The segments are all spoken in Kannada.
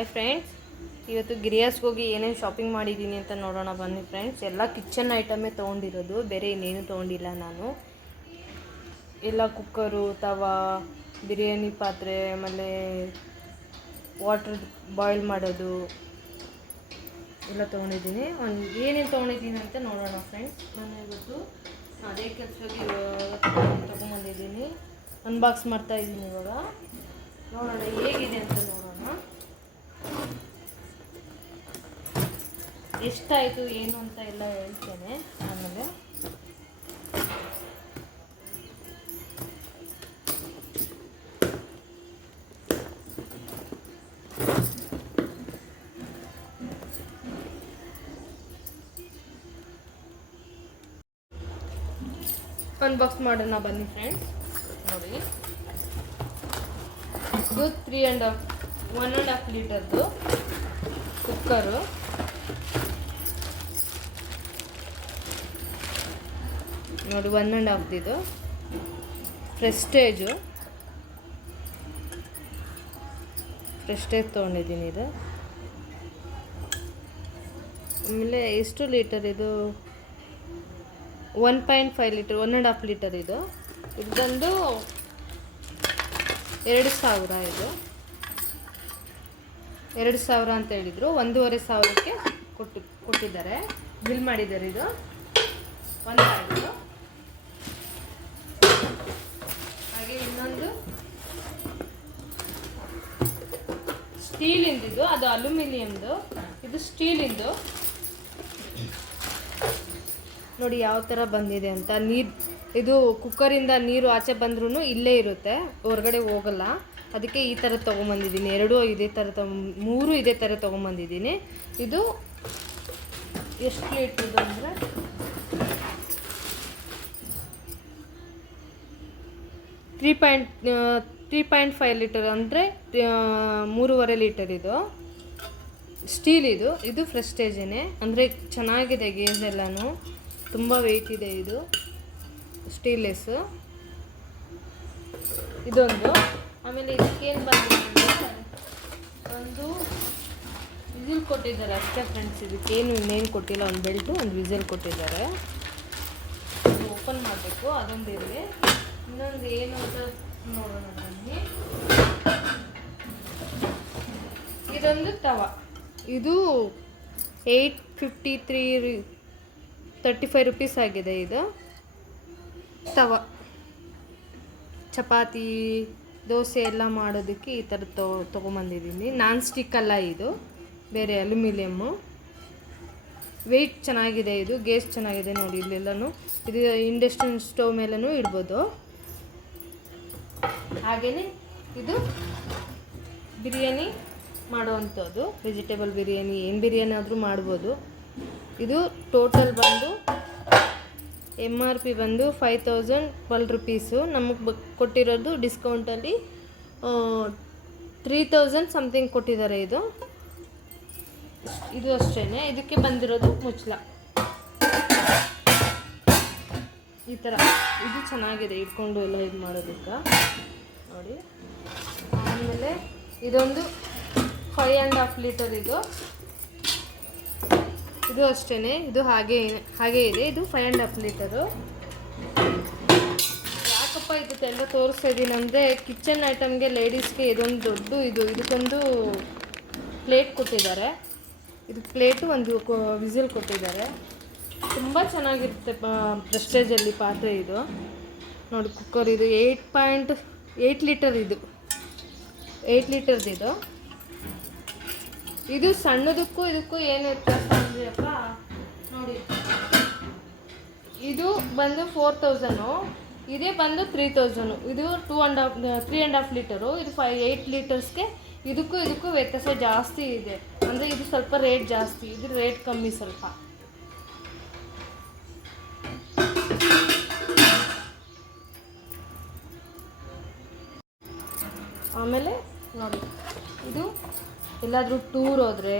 Hi friends. ಇವತ್ತು ಗಿರಿಯಾಸ್ಗೆ ಹೋಗಿ ಏನೇನು ಶಾಪಿಂಗ್ ಮಾಡಿದ್ದೀನಿ ಅಂತ ನೋಡೋಣ ಬನ್ನಿ ಫ್ರೆಂಡ್ಸ್. ಎಲ್ಲ ಕಿಚನ್ ಐಟಮೇ ತೊಗೊಂಡಿರೋದು, ಬೇರೆ ಇನ್ನೇನು ತೊಗೊಂಡಿಲ್ಲ ನಾನು. ಎಲ್ಲ ಕುಕ್ಕರು, ತವಾ, ಬಿರಿಯಾನಿ ಪಾತ್ರೆ, ಆಮೇಲೆ ವಾಟರ್ ಬಾಯ್ಲ್ ಮಾಡೋದು ಎಲ್ಲ ತೊಗೊಂಡಿದ್ದೀನಿ. ಒಂದು ಏನೇನು ತೊಗೊಂಡಿದ್ದೀನಿ ಅಂತ ನೋಡೋಣ ಫ್ರೆಂಡ್ಸ್. ನಾನು ಇವತ್ತು ಅದೇ ಕೆಲಸವಾಗಿ ತೊಗೊಂಬಂದಿದ್ದೀನಿ. ಅನ್ಬಾಕ್ಸ್ ಮಾಡ್ತಾ ಇದ್ದೀನಿ ಇವಾಗ. ನೋಡೋಣ ಹೇಗಿದೆ ಅಂತ ನೋಡೋಣ. ಎಷ್ಟಾಯಿತು, ಏನು ಅಂತ ಎಲ್ಲ ಹೇಳ್ತೇನೆ. ಆಮೇಲೆ ಅನ್ಬಾಕ್ಸ್ ಮಾಡೋಣ ಬನ್ನಿ ಫ್ರೆಂಡ್ಸ್ ನೋಡಿ. ಇದು three and half one and half ಲೀಟರ್ದು cooker ನೋಡಿ ಒನ್ ಆ್ಯಂಡ್ ಇದು. ಪ್ರೆಸ್ಟೇಜು ಪ್ರೆಸ್ಟೇಜ್ ತೊಗೊಂಡಿದ್ದೀನಿ ಇದು. ಆಮೇಲೆ ಎಷ್ಟು ಲೀಟರ್ ಇದು? One point five litre one and half litre ಇದು. ಇದು ಬಂದು ಎರಡು ಸಾವಿರ ಇದು. ಎರಡು ಸಾವಿರ ಅಂತ ಹೇಳಿದರು. ಒಂದೂವರೆ ಸಾವಿರಕ್ಕೆ ಕೊಟ್ಟು ಕೊಟ್ಟಿದ್ದಾರೆ. ಬಿಲ್ ಮಾಡಿದ್ದಾರೆ ಇದು. ಒಂದು ಇದು ಹಾಗೆ ಇನ್ನೊಂದು ಸ್ಟೀಲಿಂದಿದು, ಅದು ಅಲ್ಯೂಮಿನಿಯಮ್ದು ಇದು ಸ್ಟೀಲಿಂದು. ನೋಡಿ ಯಾವ ಥರ ಬಂದಿದೆ ಅಂತ. ನೀರು, ಇದು ಕುಕ್ಕರಿಂದ ನೀರು ಆಚೆ ಬಂದ್ರೂ ಇಲ್ಲೇ ಇರುತ್ತೆ, ಹೊರಗಡೆ ಹೋಗಲ್ಲ. ಅದಕ್ಕೆ ಈ ಥರ ತೊಗೊಂಬಂದಿದ್ದೀನಿ. ಎರಡು ಇದೇ ಥರ ತಗೊ ಮೂರು ಇದೇ ಥರ ತೊಗೊಂಬಂದಿದ್ದೀನಿ. ಇದು ಎಷ್ಟು ಲೀಟ್ರದ್ದು ಅಂದರೆ? Three point three point five litre ಅಂದರೆ ಮೂರುವರೆ ಲೀಟರ್ ಇದು. ಸ್ಟೀಲ್ ಇದು. ಇದು ಫ್ರೆಸ್ಟೇಜೇನೆ ಅಂದರೆ ಚೆನ್ನಾಗಿದೆ ಗೇಜ್ ಎಲ್ಲನೂ. ತುಂಬ ವೆಯ್ಟ್ ಇದೆ ಇದು. ಸ್ಟೀಲ್ಲೆಸ್ಸು ಇದೊಂದು. ಆಮೇಲೆ ಇದಕ್ಕೇನು ಬಂದಿದೆ ಒಂದು ವಿಸಿಲ್ ಕೊಟ್ಟಿದ್ದಾರೆ ಅಷ್ಟೇ ಫ್ರೆಂಡ್ಸ್ ಇದಕ್ಕೇನು ಇನ್ನೇನು ಕೊಟ್ಟಿಲ್ಲ. ಒಂದು ಬೆಲ್ಟು ಒಂದು ವಿಸಿಲ್ ಕೊಟ್ಟಿದ್ದಾರೆ. ಓಪನ್ ಮಾಡಬೇಕು. ಅದೊಂದು ಇರಲಿ ಇನ್ನೊಂದು ಏನು ಅಂತ ಇದೊಂದು ತವ. ಇದು eight fifty three thirty five rupees ಆಗಿದೆ ಇದು. ತವ. ಚಪಾತಿ, ದೋಸೆ ಎಲ್ಲ ಮಾಡೋದಕ್ಕೆ ಈ ಥರ ತೊ, ತೊಗೊಂಬಂದಿದ್ದೀನಿ. ನಾನ್ ಸ್ಟಿಕ್ ಅಲ್ಲ ಇದು. ಬೇರೆ ಅಲ್ಯೂಮಿನಿಯಮ್ಮು. ವೆಯ್ಟ್ ಚೆನ್ನಾಗಿದೆ ಇದು. ಗೇಸ್ ಚೆನ್ನಾಗಿದೆ ನೋಡಿ ಇಲ್ಲೆಲ್ಲನೂ. ಇದು ಇಂಡಕ್ಷನ್ ಸ್ಟವ್ ಮೇಲೂ ಇಡ್ಬೋದು. ಹಾಗೆಯೇ ಇದು ಬಿರಿಯಾನಿ ಮಾಡುವಂಥದ್ದು. ವೆಜಿಟೇಬಲ್ ಬಿರಿಯಾನಿ, ಏನು ಬಿರಿಯಾನಿ ಆದರೂ ಮಾಡ್ಬೋದು. ಇದು ಟೋಟಲ್ ಬಂದು ಎಂ ಆರ್ ಪಿ ಬಂದು ಫೈವ್ ತೌಸಂಡ್ ಟ್ವೆಲ್ ರುಪೀಸು ನಮಗೆ ಕೊಟ್ಟಿರೋದು ಡಿಸ್ಕೌಂಟಲ್ಲಿ ತ್ರೀ ತೌಸಂಡ್ ಸಮಥಿಂಗ್ ಕೊಟ್ಟಿದ್ದಾರೆ ಇದು. ಇದು ಅಷ್ಟೇ ಇದಕ್ಕೆ ಬಂದಿರೋದು ಮುಚ್ಚಲ ಈ ಥರ ಇದು ಚೆನ್ನಾಗಿದೆ, ಇಟ್ಕೊಂಡು ಎಲ್ಲ ಇದು ಮಾಡೋದಕ್ಕೆ. ನೋಡಿ. ಆಮೇಲೆ ಇದೊಂದು ಫೈವ್ ಆ್ಯಂಡ್ ಹಾಫ್ ಲೀಟರ್ ಇದು. ಇದು ಅಷ್ಟೇ ಇದು ಹಾಗೆ ಹಾಗೆ ಇದೆ. ಇದು ಫೈವ್ ಆ್ಯಂಡ್ ಹಾಫ್ ಲೀಟರು ಯಾಕಪ್ಪ ಇದಕ್ಕೆಲ್ಲ ತೋರಿಸ್ತಾ ಇದ್ದೀನಿ ಅಂದರೆ ಕಿಚನ್ ಐಟಮ್ಗೆ ಲೇಡೀಸ್ಗೆ ಇದೊಂದು ದೊಡ್ಡ ಇದು. ಇದಕ್ಕೊಂದು ಪ್ಲೇಟ್ ಕೊಟ್ಟಿದ್ದಾರೆ. ಇದು ಪ್ಲೇಟು ಒಂದು ವಿಸಿಲ್ ಕೊಟ್ಟಿದ್ದಾರೆ. ತುಂಬ ಚೆನ್ನಾಗಿರುತ್ತೆ ಪ್ರೆಸ್ಟೇಜಲ್ಲಿ ಪಾತ್ರೆ ಇದು. ನೋಡಿ ಕುಕ್ಕರ್ ಇದು ಏಯ್ಟ್ ಪಾಯಿಂಟ್ ಏಯ್ಟ್ ಲೀಟರ್ ಇದು. ಏಯ್ಟ್ ಲೀಟರ್ದಿದು ಇದು. ಸಣ್ಣದಕ್ಕೂ ಇದಕ್ಕೂ ಏನು ವ್ಯತ್ಯಾಸ ಅಂದರೆ ಅಪ್ಪ, ನೋಡಿ. ಇದು ಬಂದು ಫೋರ್ ತೌಸಂಡು ಇದೇ ಬಂದು ತ್ರೀ ತೌಸಂಡು ಇದು two and half three and half litre ಇದು ಫೈವ್ ಏಯ್ಟ್ ಲೀಟರ್ಸ್ಗೆ ಇದಕ್ಕೂ ಇದಕ್ಕೂ ವ್ಯತ್ಯಾಸ ಜಾಸ್ತಿ ಇದೆ. ಅಂದರೆ ಇದು ಸ್ವಲ್ಪ ರೇಟ್ ಜಾಸ್ತಿ, ಇದು ರೇಟ್ ಕಮ್ಮಿ ಸ್ವಲ್ಪ. ಆಮೇಲೆ ನೋಡಿ, ಇದು ಎಲ್ಲಾದರೂ ಟೂರ್ ಹೋದರೆ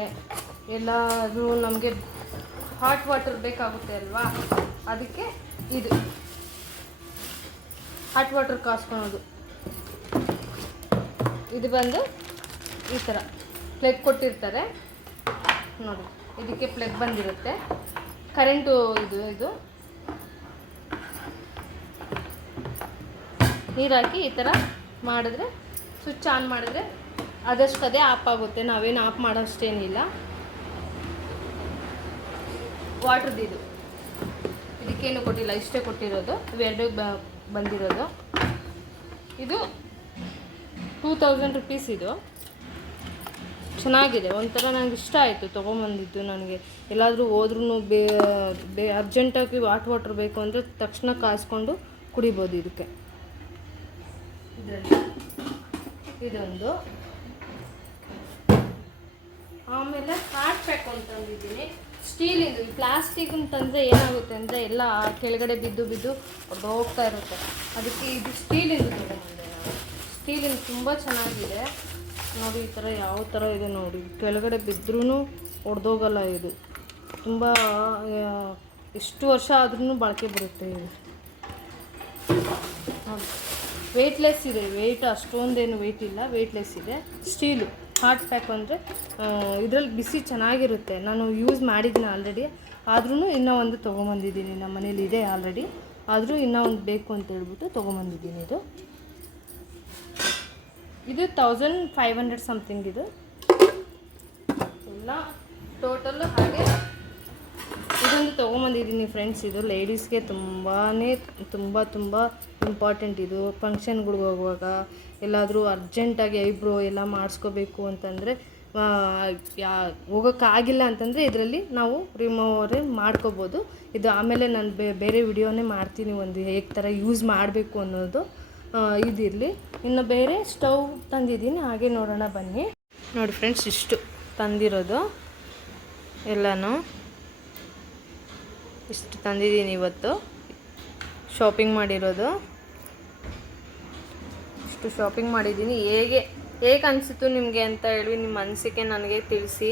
ಎಲ್ಲಾದರೂ ನಮಗೆ ಹಾಟ್ ವಾಟರ್ ಬೇಕಾಗುತ್ತೆ ಅಲ್ವಾ? ಅದಕ್ಕೆ ಇದು. ಹಾಟ್ ವಾಟರ್ ಕಾಸ್ಕೊಳೋದು. ಇದು ಬಂದು ಈ ಥರ ಪ್ಲೆಗ್ ಕೊಟ್ಟಿರ್ತಾರೆ. ನೋಡಿ, ಇದಕ್ಕೆ ಪ್ಲಗ್ ಬಂದಿರುತ್ತೆ. ಕರೆಂಟು ಇದು ಇದು. ನೀರಾಕಿ ಈ ಥರ ಮಾಡಿದ್ರೆ ಸ್ವಿಚ್ ಆನ್ ಮಾಡಿದ್ರೆ ಅದಷ್ಟು ಅದೇ ಆಫ್ ಆಗುತ್ತೆ. ನಾವೇನು ಆಫ್ ಮಾಡೋಷ್ಟೇನಿಲ್ಲ. ವಾಟ್ರದ್ದು ಇದು. ಇದಕ್ಕೇನು ಕೊಟ್ಟಿಲ್ಲ, ಇಷ್ಟೇ ಕೊಟ್ಟಿರೋದು. ಇವೆರಡು ಬಂದಿರೋದು. ಇದು ಟೂ ತೌಸಂಡ್ ರುಪೀಸ್ ಇದು. ಚೆನ್ನಾಗಿದೆ. ಒಂಥರ ನನಗೆ ಇಷ್ಟ ಆಯಿತು ತೊಗೊಂಬಂದಿದ್ದು ನನಗೆ. ಎಲ್ಲಾದರೂ ಹೋದ್ರೂ ಬೇ ಬೇ, ಅರ್ಜೆಂಟಾಗಿ ವಾಟ್ ವಾಟ್ರ್ ಬೇಕು ಅಂದರೆ ತಕ್ಷಣ ಕಾಯಿಸ್ಕೊಂಡು ಕುಡಿಬೋದು ಇದಕ್ಕೆ. ಇದರಲ್ಲಿ. ಇದೊಂದು. ಆಮೇಲೆ ಹಾಟ್ ಪ್ಯಾಕ್ ತಂದಿದ್ದೀನಿ ಸ್ಟೀಲಿಂದು ಪ್ಲಾಸ್ಟಿಕ್ ತಂದರೆ ಏನಾಗುತ್ತೆ ಅಂದರೆ ಎಲ್ಲ ಕೆಳಗಡೆ ಬಿದ್ದು ಬಿದ್ದು ಹೋಗ್ತಾ ಇರುತ್ತೆ. ಅದಕ್ಕೆ ಇದು ಸ್ಟೀಲಿಂದು ತೊಗೊಂಬಂದೆ ನಾನು. ಸ್ಟೀಲಿಂದು ತುಂಬ ಚೆನ್ನಾಗಿದೆ. ನೋಡಿ, ಈ ಥರ ಯಾವ ಥರ ಇದೆ ನೋಡಿ. ಕೆಳಗಡೆ ಬಿದ್ದರೂ ಒಡೆದೋಗಲ್ಲ ಇದು. ತುಂಬ ಎಷ್ಟು ವರ್ಷ ಆದ್ರೂ ಬಾಳಿಕೆ ಬರುತ್ತೆ ಇದು. ವೆಯ್ಟ್ಲೆಸ್ ಇದೆ. ವೆಯ್ಟ್ ಅಷ್ಟೊಂದೇನು ವೆಯ್ಟ್ ಇಲ್ಲ. ವೆಯ್ಟ್ಲೆಸ್ ಇದೆ. ಸ್ಟೀಲು ಹಾರ್ಟ್ ಪ್ಯಾಕ್ ಅಂದರೆ ಇದರಲ್ಲಿ ಬಿಸಿ ಚೆನ್ನಾಗಿರುತ್ತೆ. ನಾನು ಯೂಸ್ ಮಾಡಿದ್ದೀನಿ ಆಲ್ರೆಡಿ ಆದ್ರೂ ಇನ್ನೂ ಒಂದು ತೊಗೊಂಬಂದಿದ್ದೀನಿ. ನಮ್ಮ ಮನೇಲಿ ಇದೆ ಆಲ್ರೆಡಿ ಆದರೂ ಇನ್ನೂ ಒಂದು ಬೇಕು ಅಂತ ಹೇಳ್ಬಿಟ್ಟು ತೊಗೊಂಬಂದಿದ್ದೀನಿ ಇದು. ಇದು ತೌಸಂಡ್ ಫೈವ್ ಹಂಡ್ರೆಡ್ ಸಮಥಿಂಗ್ ಇದು. ಎಲ್ಲ ಟೋಟಲ್ ಹಾಗೆ ಇದೊಂದು ತೊಗೊಂಬಂದಿದ್ದೀನಿ ಫ್ರೆಂಡ್ಸ್ ಇದು ಲೇಡೀಸ್ಗೆ ತುಂಬಾ ತುಂಬ ತುಂಬ ಇಂಪಾರ್ಟೆಂಟ್ ಇದು ಫಂಕ್ಷನ್ಗಳಿಗೆ ಹೋಗುವಾಗ ಎಲ್ಲಾದರೂ ಅರ್ಜೆಂಟಾಗಿ ಐಬ್ರೋ ಎಲ್ಲ ಮಾಡಿಸ್ಕೋಬೇಕು ಅಂತಂದರೆ ಯಾ ಹೋಗೋಕ್ಕಾಗಿಲ್ಲ ಅಂತಂದರೆ ಇದರಲ್ಲಿ ನಾವು ರಿಮೂವರ್ ಮಾಡ್ಕೋಬೋದು. ಇದು ಆಮೇಲೆ ನಾನು ಬೇರೆ ವಿಡಿಯೋನೇ ಮಾಡ್ತೀನಿ ಒಂದು ಹೇಗೆ ಥರ ಯೂಸ್ ಮಾಡಬೇಕು ಅನ್ನೋದು ಇದಿರಲಿ. ಇನ್ನು ಬೇರೆ ಸ್ಟವ್ ತಂದಿದ್ದೀನಿ, ಹಾಗೆ ನೋಡೋಣ ಬನ್ನಿ. ನೋಡಿ ಫ್ರೆಂಡ್ಸ್ ಇಷ್ಟು ತಂದಿರೋದು ಎಲ್ಲನೂ. ಇಷ್ಟು ತಂದಿದ್ದೀನಿ ಇವತ್ತು. ಶಾಪಿಂಗ್ ಮಾಡಿರೋದು. ಇಷ್ಟು ಶಾಪಿಂಗ್ ಮಾಡಿದ್ದೀನಿ. ಹೇಗೆ ಹೇಗೆ ಅನಿಸಿತು ನಿಮಗೆ ಅಂತ ಹೇಳಿ ನಿಮ್ಮ ಅನಿಸಿಕೆ ನನಗೆ ತಿಳಿಸಿ.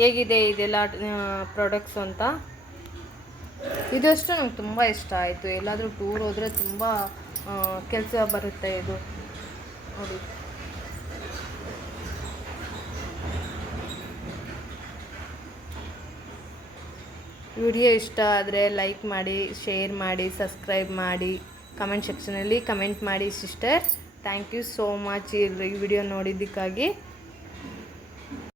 ಹೇಗಿದೆ ಇದೆಲ್ಲ ಪ್ರಾಡಕ್ಟ್ಸ್ ಅಂತ? ಇದಷ್ಟು ನಂಗೆ ತುಂಬ ಇಷ್ಟ ಆಯಿತು. ಎಲ್ಲಾದರೂ ಟೂರ್ ಹೋದರೆ ತುಂಬ ಕೆಲಸ ಬರುತ್ತೆ ಇದು. ನೋಡಿ. ವಿಡಿಯೋ ಇಷ್ಟ ಆದರೆ ಲೈಕ್ ಮಾಡಿ ಶೇರ್ ಮಾಡಿ ಸಬ್ಸ್ಕ್ರೈಬ್ ಮಾಡಿ ಕಮೆಂಟ್ ಸೆಕ್ಷನಲ್ಲಿ ಕಮೆಂಟ್ ಮಾಡಿ sister thank you so much ಈ ವಿಡಿಯೋ ನೋಡಿದ್ದಕ್ಕಾಗಿ.